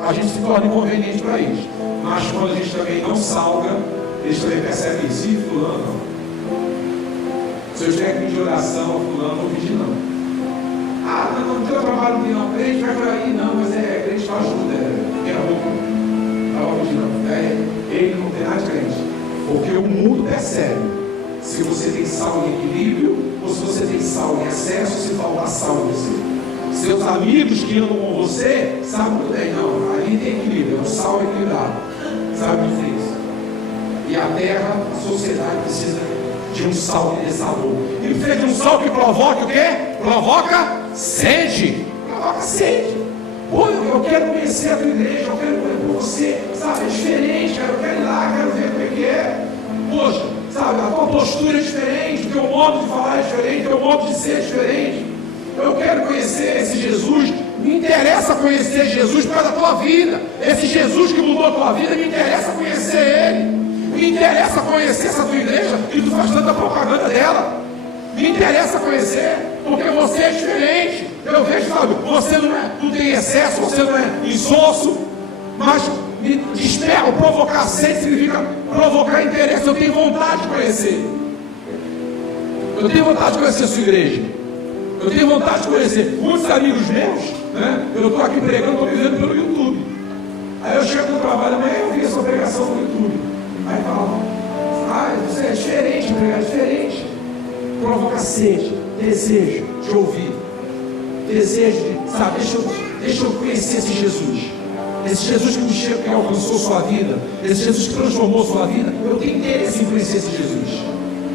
a gente se torna inconveniente para eles. Mas quando a gente também não salga, eles também percebem isso. E fulano não. Se eu tiver que pedir oração, fulano não pedir não. Ah, não tem trabalho aqui não. Crente vai por aí, não, mas crente só ajuda. Quem roupa? Não vou pedir não. Ele não tem nada de crente. Porque o mundo percebe se você tem sal em equilíbrio ou se você tem sal em excesso, se faltar sal em você. Seus amigos que andam com você sabem muito bem, não, ali tem equilíbrio, é um sal equilibrado, sabe dizer isso. E a terra, a sociedade precisa de um sal que dê sabor. E precisa de um sal que provoque o quê? Provoca sede. Provoca sede. Pô, eu quero conhecer a tua igreja, eu quero conhecer você, sabe, é diferente, cara, eu quero ir lá, quero ver como é que é. Poxa, sabe, a tua postura é diferente, o teu modo de falar é diferente, o teu modo de ser é diferente. Eu quero conhecer esse Jesus. Me interessa conhecer Jesus por causa da tua vida. Esse Jesus que mudou a tua vida, me interessa conhecer Ele. Me interessa conhecer essa tua igreja que tu faz tanta propaganda dela. Me interessa conhecer, porque você é diferente. Eu vejo, sabe, você não tem excesso, você não é insosso, mas me desperta, provocar sede significa provocar interesse. Eu tenho vontade de conhecer. Eu tenho vontade de conhecer a sua igreja. Eu tenho vontade de conhecer muitos amigos meus, eu estou aqui pregando, estou me vendo pelo YouTube. Aí eu chego no trabalho, amanhã eu vi a sua pregação no YouTube. Aí fala, você é diferente, pregar diferente. Provoca sede, desejo de ouvir, desejo de, sabe, deixa eu conhecer esse Jesus. Esse Jesus que me chega, que alcançou sua vida, esse Jesus que transformou sua vida. Eu tenho interesse em conhecer esse Jesus.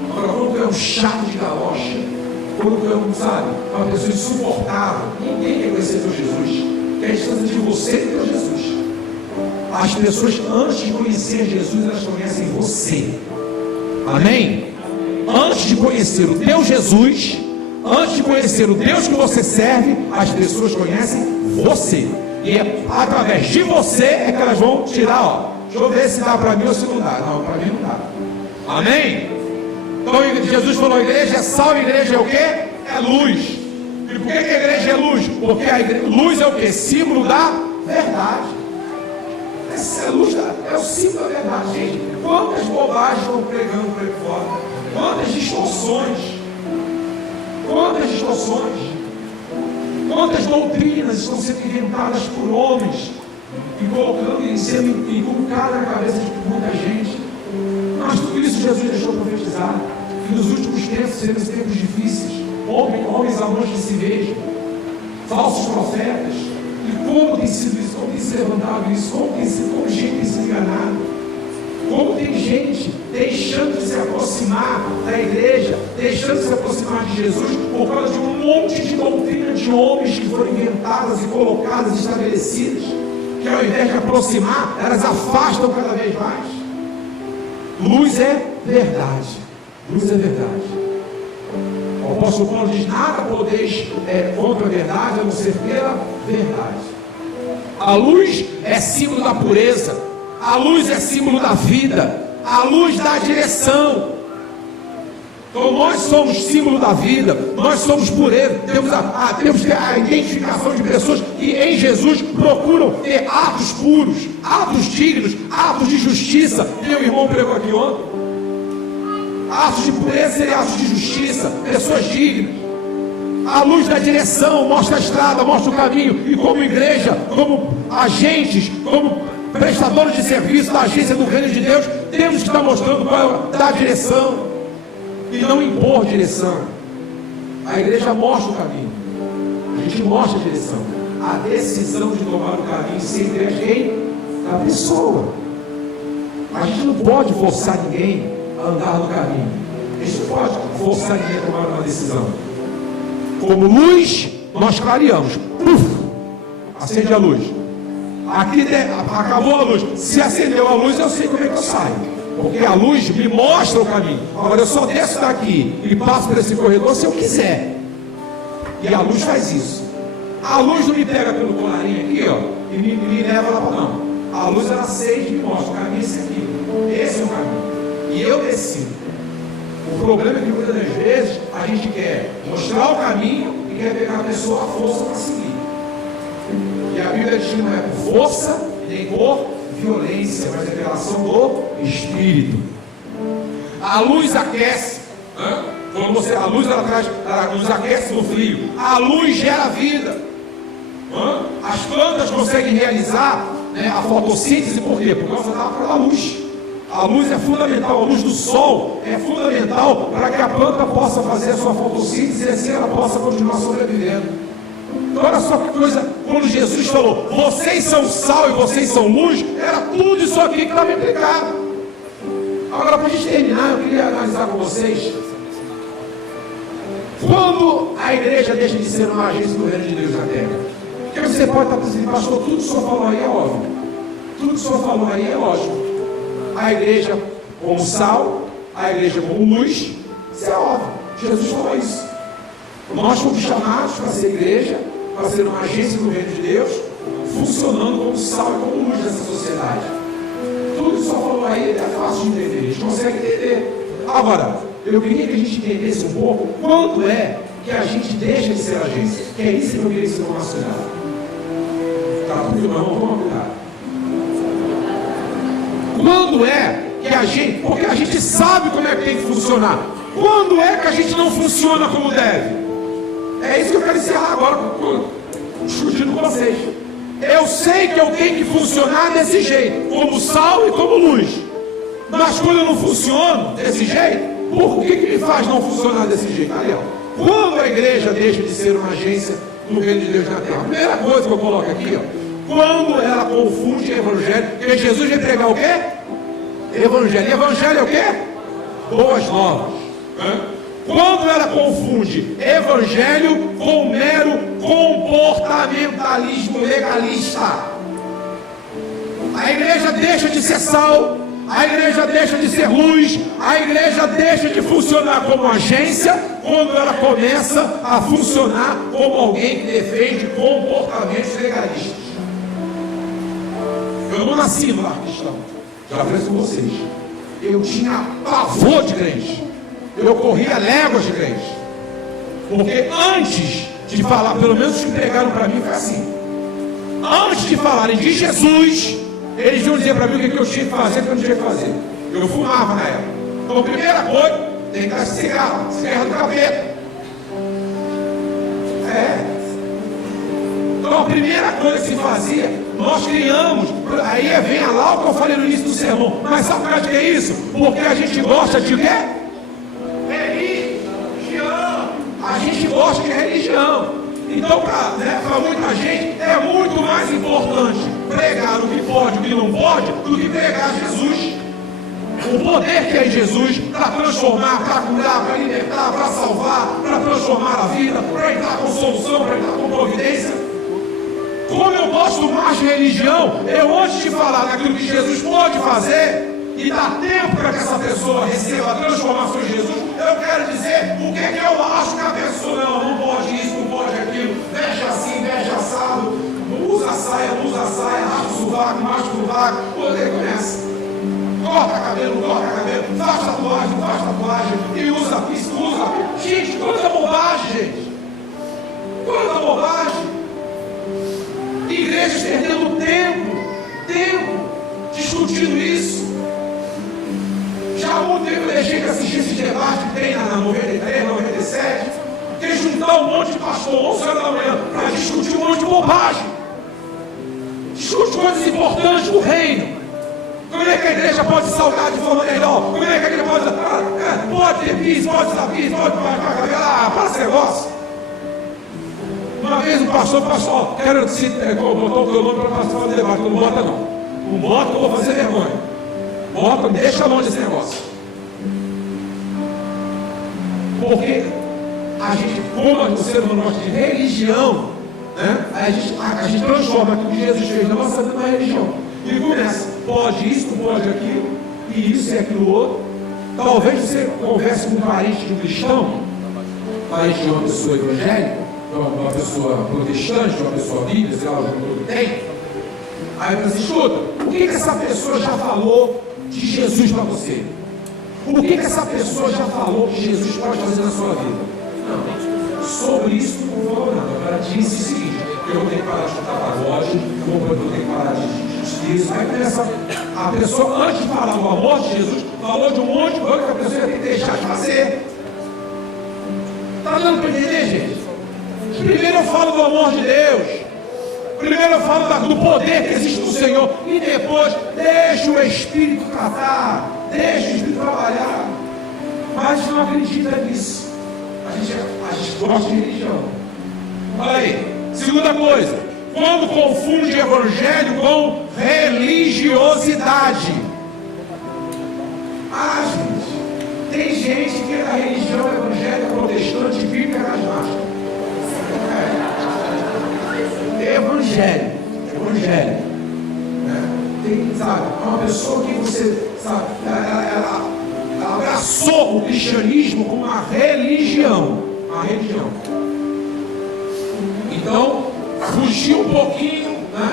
Agora, quando tu é um chato de galocha, quando tu é, sabe, uma pessoa insuportável, ninguém quer conhecer teu Jesus. Quer a distância de você e teu Jesus. As pessoas, antes de conhecer Jesus, elas conhecem você. Amém? Antes de conhecer o teu Jesus, antes de conhecer o Deus que você serve, as pessoas conhecem você. E é através de você é que elas vão tirar, deixa eu ver se dá para mim ou se não dá. Não, para mim não dá. Amém? Então Jesus falou, a igreja é sal, a igreja é o quê? É luz. E por que a igreja é luz? Porque a luz é o quê? Símbolo da verdade. Essa é a luz, é o símbolo da verdade, gente. Quantas bobagens estão pregando por aí fora? Quantas distorções? Quantas distorções? Quantas doutrinas estão sendo inventadas por homens e colocando e sendo inculcadas na cabeça de muita gente? Mas tudo isso Jesus deixou profetizar. Que nos últimos tempos serão tempos difíceis. Homens amantes de si mesmos, falsos profetas. E como tem sido isso? Como tem se levantado isso? Como gente tem sido enganado? como tem gente deixando de se aproximar da igreja, deixando de se aproximar de Jesus, por causa de um monte de doutrina de homens que foram inventadas e colocadas, estabelecidas, que ao invés de aproximar, elas afastam cada vez mais. Luz é verdade. Luz é verdade. O apóstolo Paulo diz: nada podeis contra a verdade, a não ser pela verdade. A luz é símbolo da pureza, a luz é símbolo da vida, a luz dá direção. Então nós somos símbolo da vida, nós somos pureza, temos a identificação de pessoas que em Jesus procuram ter atos puros, atos dignos, atos de justiça. Meu irmão pregou aqui ontem. Atos de pureza e atos de justiça, pessoas dignas. A luz da direção mostra a estrada, mostra o caminho. E como igreja, como agentes, como prestadores de serviço da agência do reino de Deus, temos que estar mostrando qual é a direção e não impor direção. A igreja mostra o caminho, a gente mostra a direção. A decisão de tomar o caminho sempre é quem? Da pessoa. A gente não pode forçar ninguém a andar no caminho. A gente não pode forçar ninguém a tomar uma decisão. Como luz, nós clareamos. Acende a luz. Aqui acabou a luz. Se acendeu a luz, eu sei como é que eu saio. Porque a luz me mostra o caminho. Agora eu só desço daqui e passo por esse corredor se eu quiser. E a luz faz isso. A luz não me pega pelo colarinho aqui, ó, e me leva lá para não. A luz ela acende e me mostra o caminho, esse aqui. Esse é o caminho. E eu decido. O problema é que muitas das vezes a gente quer mostrar o caminho e quer pegar a pessoa à força para seguir. E a Bíblia diz que não é por força nem por violência, mas é pela ação do Espírito. A luz aquece. Quando a luz ela nos aquece no frio. A luz gera vida. As plantas conseguem realizar, a fotossíntese, por quê? Por causa da luz. A luz é fundamental, a luz do sol é fundamental para que a planta possa fazer a sua fotossíntese e assim ela possa continuar sobrevivendo. Então olha só que coisa, quando Jesus falou, vocês são sal e vocês são luz, era tudo isso aqui que estava implicado. Agora para a gente terminar, eu queria analisar com vocês, quando a igreja deixa de ser uma agência do reino de Deus na terra. Porque você pode estar dizendo, pastor, tudo que o senhor falou aí é óbvio, tudo que o senhor falou aí é lógico. A igreja como sal, a igreja como luz, isso é óbvio. Jesus falou isso. Nós fomos chamados para ser igreja, para ser uma agência do reino de Deus, funcionando como sal e como luz dessa sociedade. Tudo que só falou aí é fácil de entender, a gente consegue entender. Agora, eu queria que a gente entendesse um pouco quando é que a gente deixa de ser agência, que é isso que eu queria que você tomasse cuidado. Tá tudo bom, vamos cuidar. Quando é que a gente, porque a gente sabe como é que tem que funcionar, quando é que a gente não funciona como deve? É isso que eu quero encerrar agora, discutindo com vocês. Eu sei que eu tenho que funcionar desse jeito, como sal e como luz. Mas quando eu não funciono desse jeito, por que me faz não funcionar desse jeito? Ali, ó. Quando a igreja deixa de ser uma agência do reino de Deus na terra, a primeira coisa que eu coloco aqui, ó, quando ela confunde evangelho, porque Jesus vai pregar o quê? Evangelho. E evangelho é o quê? Boas novas. Quando ela confunde evangelho com mero comportamentalismo legalista, a igreja deixa de ser sal, a igreja deixa de ser luz, a igreja deixa de funcionar como agência quando ela começa a funcionar como alguém que defende comportamentos legalistas. Eu não nasci no lar cristão, já falei com vocês. Eu tinha pavor de crente. Eu corria léguas de crente. Porque antes de falar, pelo menos os que pregaram para mim foi assim. Antes de falarem de Jesus, eles iam dizer para mim o que eu tinha que fazer e o que eu não tinha que fazer. Eu fumava na época. Então a primeira coisa, tem que dar cigarro do capeta. Então a primeira coisa que se fazia, nós criamos, aí vem lá o que eu falei no início do sermão, mas sabe por que é isso? Porque a gente gosta de quê? Religião. A gente gosta de religião. Então para muita gente é muito mais importante pregar o que pode e o que não pode do que pregar Jesus. o poder que é em Jesus para transformar, para curar, para libertar, para salvar, para transformar a vida, para entrar com solução, para entrar com providência. Como eu gosto mais de religião, eu antes de falar daquilo que Jesus pode fazer e dar tempo para que essa pessoa receba a transformação de Jesus, eu quero dizer o que é que eu acho que a pessoa não pode isso, não pode aquilo, veste assim, veste assado, usa saia, raspa o sovaco, masca o sovaco, poder começa. Corta cabelo, faz tatuagem, e usa. Gente, quanta bobagem, gente. Quanta bobagem. Igrejas perdendo tempo, discutindo isso. Já há muito tempo eu deixei de assistir esse debate que tem na 93, 97, que juntar um monte de pastor 11 horas da manhã para discutir um monte de bobagem. Discute coisas importantes do reino. Como é que a igreja pode se salgar de forma melhor? Como é que a igreja pode ter piso, pode usar piso, pode para esse negócio? Uma vez um pastor, quero botar o teu nome para participar do debate. Não bota não. Não bota, eu vou fazer vergonha. Bota, deixa longe desse negócio. Porque a gente, como o ser humano gosta de religião, né? A gente transforma aquilo que Jesus fez na nossa vida numa religião. E começa, pode isso, não pode aquilo, e isso e aquilo outro. Talvez você converse com um parente de um cristão, parente de uma pessoa evangélica, uma pessoa protestante, uma pessoa bíblica, sei lá o que tem. Aí você escuta, o que essa pessoa já falou de Jesus para você? O que essa pessoa já falou que Jesus pode fazer na sua vida? Não, sobre isso não falou nada. Ela disse o seguinte: eu vou ter que parar de escutar pagode, eu vou ter que parar de isso. Aí começa a pessoa, antes de falar do amor de Jesus, falou de um monte de coisa que a pessoa ia ter que deixar de fazer. Está dando para entender, gente? Primeiro eu falo do amor de Deus. Primeiro eu falo do poder que existe no Senhor. E depois deixa o Espírito tratar, deixa o Espírito trabalhar. Mas a gente não acredita nisso. A gente gosta de religião. Olha aí. Segunda coisa, quando confunde evangelho com religiosidade. Gente, tem gente que é da religião evangélica, protestante, bíblica, carismática. Evangelho. Tem, sabe, é uma pessoa que você, sabe, ela abraçou o cristianismo como uma religião. Então, fugiu um pouquinho, né,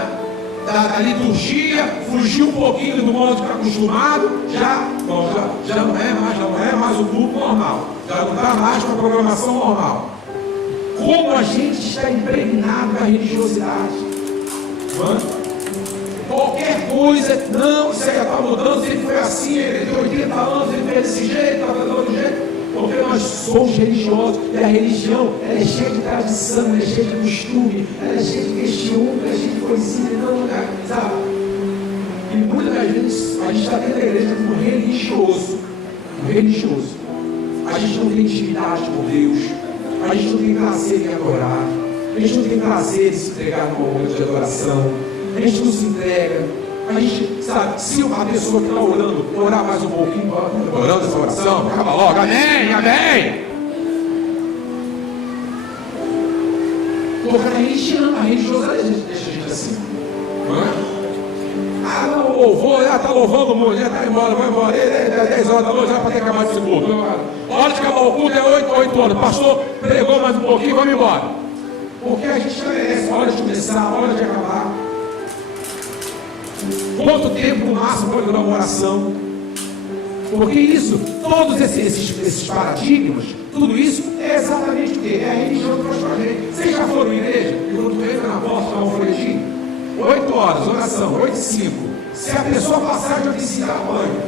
da liturgia, fugiu um pouquinho do modo que está acostumado, já não é mais o culto normal, já não está mais com a programação normal. Como a gente está impregnado da religiosidade. Qualquer coisa, não, isso aí está mudando, sempre foi assim, ele tem 80 anos, ele fez desse jeito, está fazendo outro jeito. Porque nós somos religiosos, e a religião, ela é cheia de tradição, ela é cheia de costume, ela é cheia de questiúnio, ela é cheia de coisinha, não, sabe? E muitas das vezes a gente está dentro da igreja como religioso. A gente não tem intimidade com Deus, a gente não tem prazer em adorar, a gente não tem prazer em se entregar no momento de adoração, a gente não se entrega. A gente, sabe, se a pessoa que está orando, orar mais um pouquinho, orando essa oração, acaba logo, amém. Porque a religiosidade deixa a gente assim. Não é? Não, louvor, está louvando muito, já está embora, vai embora, é 10 horas da noite, já para ter acabado esse culto. Hora de acabar o culto é 8 horas, pastor pregou mais um pouquinho, vamos embora. Porque a gente merece, hora de começar, hora de acabar. Quanto tempo no máximo pode durar uma oração? Porque isso, todos esses paradigmas, tudo isso é exatamente o que? É a religião que trouxe para a gente. Vocês já foram em igreja? E quando tu entra na porta, dá um folhetim? 8 horas, oração, 8h05. Se a pessoa passar de 8h05, dá banho.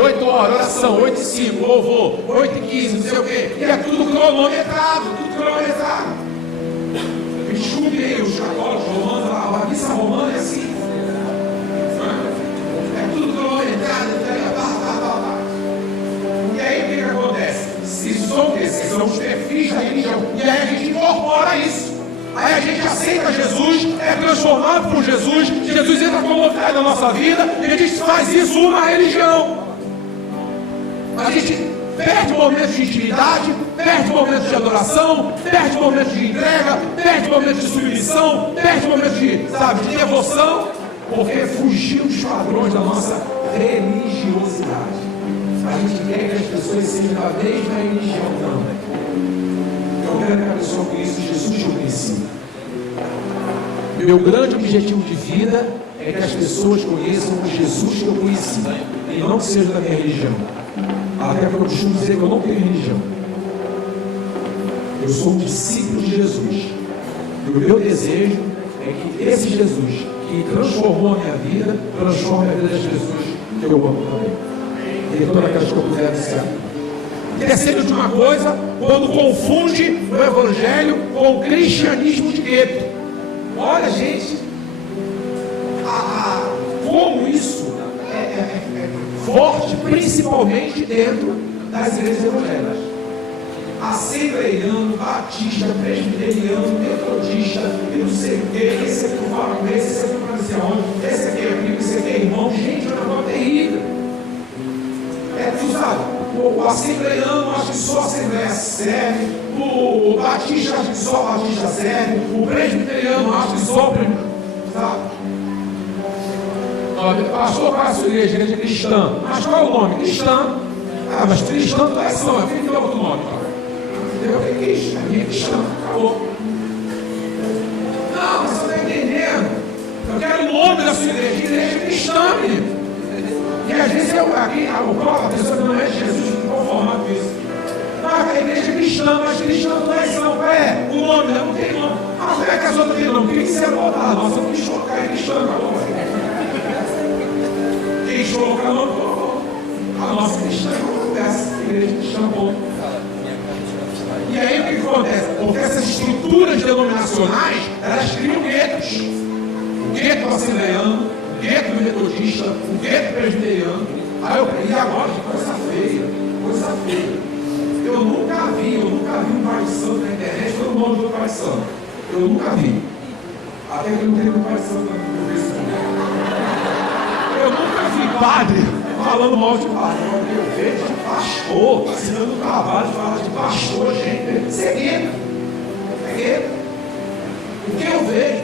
8 horas, oração, 8h05, louvor, 8h15, não sei o quê. E é tudo cronometrado, Desculpe aí os católicos romanos, a missa romana é assim. É tudo cronometrado, E aí o que acontece? Isso são os perfis da religião. E aí a gente incorpora isso. Aí a gente aceita Jesus, é transformado por Jesus, Jesus entra como autoridade na nossa vida, e a gente faz isso uma religião. A gente perde momentos de intimidade, perde momentos de adoração, perde momentos de entrega, perde momentos de submissão, perde momentos de devoção, porque fugiu dos padrões da nossa religiosidade. A gente quer que as pessoas sejam da mesma religião também. Eu quero que a pessoa conheça Jesus que eu conheci. Meu grande objetivo de vida é que as pessoas conheçam o Jesus que eu conheci e não que seja da minha religião. Até porque eu costumo dizer que eu não tenho religião. Eu sou um discípulo de Jesus. E o meu desejo é que esse Jesus que transformou a minha vida, transforme a vida das pessoas que eu amo também. E todas aquelas que eu puder dizer. Terceiro de uma coisa, quando confunde o evangelho com o cristianismo de gueto. Olha, gente, como isso é forte, principalmente dentro das igrejas evangélicas. Assembleiano, batista, presbiteriano, metodista, e não sei o que, esse aqui fala com esse aqui não sei onde, esse aqui é amigo, esse aqui é irmão. Gente, é um negócio terrível. Tu sabe, o assembleiano acha que só a assembleia serve, o batista acha que só a batista serve, o presbiteriano acha que só o presbiteriano, sabe? Pastor, qual é a sua igreja? Igreja cristã. Mas qual é o nome? Cristã. Mas cristã não é só, eu tenho outro nome. Eu falei, cristã, acabou. Não, mas você não está entendendo. Eu quero o nome da sua igreja, igreja cristã, menino. E às vezes a pessoa não é Jesus que conformado com isso. Não, a igreja é cristã, mas cristã não é isso, não. É o nome, não tem nome. Ah, como é que as outras têm nome? Quem quiser botar? Nossa, não quis colocar é cristã, acabou. Quem quis colocar nome, colocou. A nossa cristã acontece, a igreja cristã, bom. E aí o que acontece? Porque essas estruturas denominacionais, elas criam guetos. O gueto assembleiano, o gueto metodista, o gueto presbiteriano. E agora, coisa feia, coisa feia. Eu nunca vi um pai de santo na internet, todo mundo do pai de santo. Eu nunca vi. Até que eu não tenho um pai de santo no Facebook. Eu nunca vi padre falando mal de padre. Eu vejo de pastor, assinando o trabalho, fala de pastor, gente. Isso é gueto. É gueto. O que eu vejo,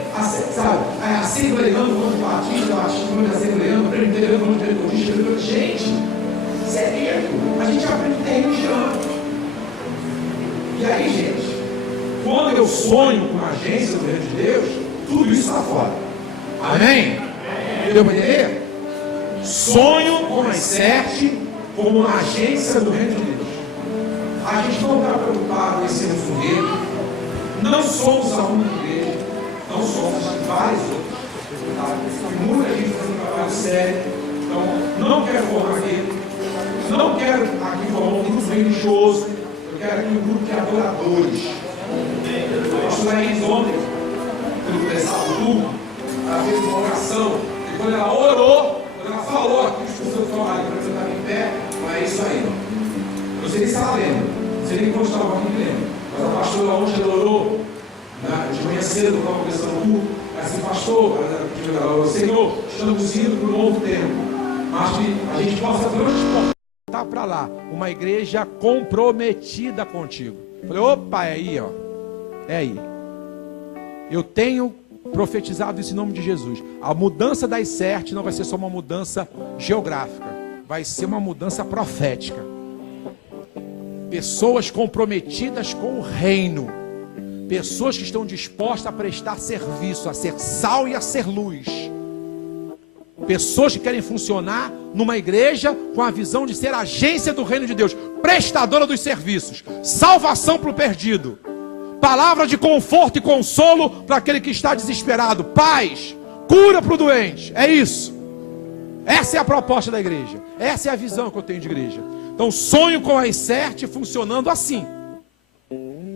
sabe, assembleiano contra batista contra assembleiano, presbiteriano contra metodista, gente, isso é gueto. A gente aprende a ter religião. E aí, gente, quando eu sonho com a agência do reino de Deus, tudo isso está fora. Amém? Deu para entender? Sonho com a Insert como uma agência do reino de Deus. A gente não está preocupado em sermos um reino. Não somos a única igreja. Não somos várias outras. Tá? Tem muita gente fazendo um trabalho sério. Então, não quero formar aqui. Não quero aqui formar um grupo religioso. Eu quero aqui um grupo de adoradores. O pastor Laís ontem, quando começava o culto, ela fez uma oração. E quando ela orou, quando ela falou aqui, os pessoas falaram, para você estar em pé, não é isso aí. Não sei nem se ela lembra. Não sei nem quando estava aqui, lembra. Mas a pastora ontem orou, de manhã cedo, estava começando o culto. Assim, pastor, Senhor, estamos indo para um novo tempo. Mas que a gente possa transportar para lá uma igreja comprometida contigo. Falei, opa, é aí, ó. É aí. Eu tenho profetizado isso em nome de Jesus. A mudança da ICERT não vai ser só uma mudança geográfica, vai ser uma mudança profética. Pessoas comprometidas com o reino, pessoas que estão dispostas a prestar serviço, a ser sal e a ser luz, pessoas que querem funcionar numa igreja com a visão de ser agência do reino de Deus, prestadora dos serviços, salvação para o perdido, palavra de conforto e consolo para aquele que está desesperado, paz, cura para o doente. É isso. Essa é a proposta da igreja. Essa é a visão que eu tenho de igreja. Então, sonho com a ICERT funcionando assim.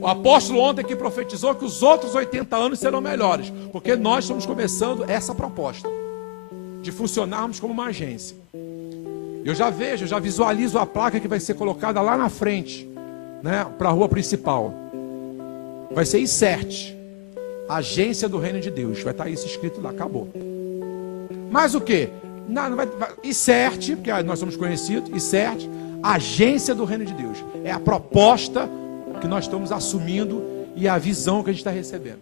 O apóstolo ontem que profetizou que os outros 80 anos serão melhores, porque nós estamos começando essa proposta de funcionarmos como uma agência. Eu já vejo, já visualizo a placa que vai ser colocada lá na frente, né, para a rua principal. Vai ser ICERT. agência do reino de Deus. Vai estar isso escrito lá, acabou. Mas o quê? Não vai, ICERT, porque nós somos conhecidos, ICERT, agência do reino de Deus. É a proposta que nós estamos assumindo e a visão que a gente está recebendo.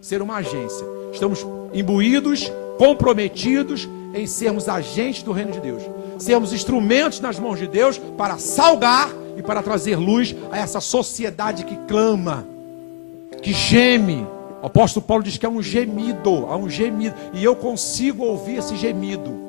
Ser uma agência. Estamos imbuídos, comprometidos em sermos agentes do reino de Deus. Sermos instrumentos nas mãos de Deus para salgar e para trazer luz a essa sociedade que clama, que geme. O apóstolo Paulo diz que há um gemido, e eu consigo ouvir esse gemido.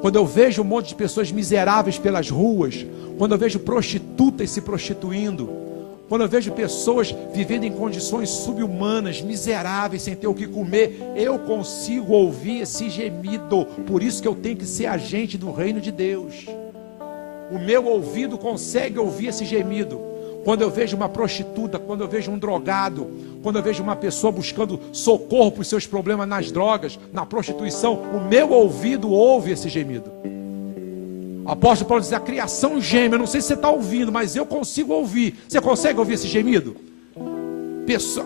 Quando eu vejo um monte de pessoas miseráveis pelas ruas, quando eu vejo prostitutas se prostituindo, quando eu vejo pessoas vivendo em condições subhumanas, miseráveis, sem ter o que comer, eu consigo ouvir esse gemido. Por isso que eu tenho que ser agente do reino de Deus. O meu ouvido consegue ouvir esse gemido. Quando eu vejo uma prostituta, quando eu vejo um drogado, quando eu vejo uma pessoa buscando socorro para os seus problemas nas drogas, na prostituição, o meu ouvido ouve esse gemido. O apóstolo Paulo diz: a criação geme. Eu não sei se você está ouvindo, mas eu consigo ouvir. Você consegue ouvir esse gemido?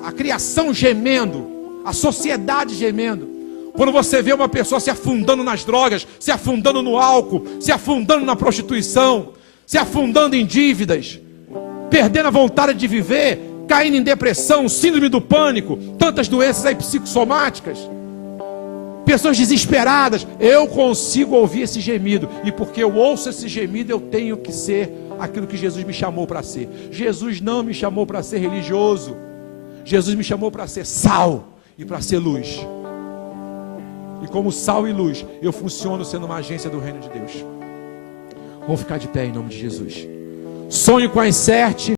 A criação gemendo, a sociedade gemendo. Quando você vê uma pessoa se afundando nas drogas, se afundando no álcool, se afundando na prostituição, se afundando em dívidas, perdendo a vontade de viver, caindo em depressão, síndrome do pânico, tantas doenças aí psicossomáticas, pessoas desesperadas, eu consigo ouvir esse gemido, e porque eu ouço esse gemido, eu tenho que ser aquilo que Jesus me chamou para ser. Jesus não me chamou para ser religioso, Jesus me chamou para ser sal e para ser luz. E como sal e luz, eu funciono sendo uma agência do reino de Deus. Vamos ficar de pé em nome de Jesus. Sonho com a ICERT.